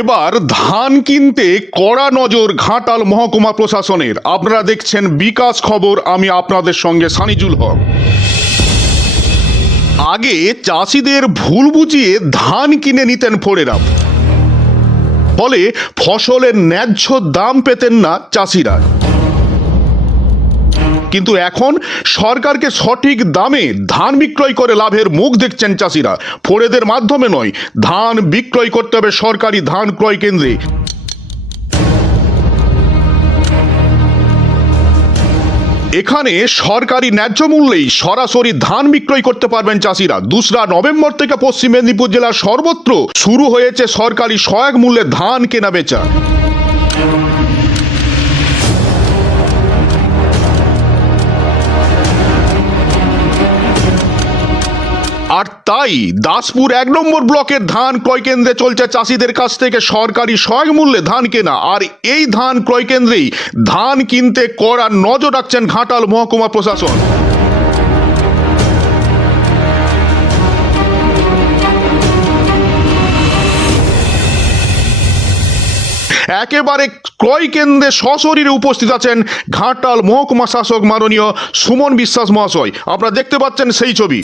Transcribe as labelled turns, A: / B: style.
A: এবার ধান কিনতে কড়া নজর ঘাটাল মহকুমা প্রশাসনের। আপনারা দেখছেন বিকাশ খবর, আমি আপনাদের সঙ্গে সানিজুল হক। আগে চাষিদের ভুল বুঝিয়ে ধান কিনে নিতেন ফোরেরা ফলে ফসলের ন্যায্য দাম পেতেন না চাষিরা। কিন্তু এখন সরকারকে সঠিক দামে ধান বিক্রয় করে লাভের মুখ দেখছেন চাষিরা। ফোরেদের মাধ্যমে নয়, ধান বিক্রয় করতে হবে সরকারি ধান ক্রয় কেন্দ্রে। এখানে সরকারি ন্যায্য মূল্যেই সরাসরি ধান বিক্রয় করতে পারবেন চাষিরা। দুসরা নভেম্বর থেকে পশ্চিম মেদিনীপুর জেলার সর্বত্র শুরু হয়েছে সরকারি সহায়ক মূল্যে ধান কেনা বেচা আর তাই দাসপুর এক নম্বর ব্লকের ধান ক্রয় কেন্দ্রে চলছে চাষিদের কাছ থেকে সরকারি সহায়ক মূল্যে ধান কেনা। আর এই ধান ক্রয় কেন্দ্রেই ধান কিনতে করার নজর রাখছেন ঘাটাল মহকুমা প্রশাসন। একেবারে ক্রয় কেন্দ্রে সশরীরে উপস্থিত আছেন ঘাটাল মহকুমা শাসক মাননীয় সুমন বিশ্বাস মহাশয়। আপনারা দেখতে পাচ্ছেন সেই ছবি।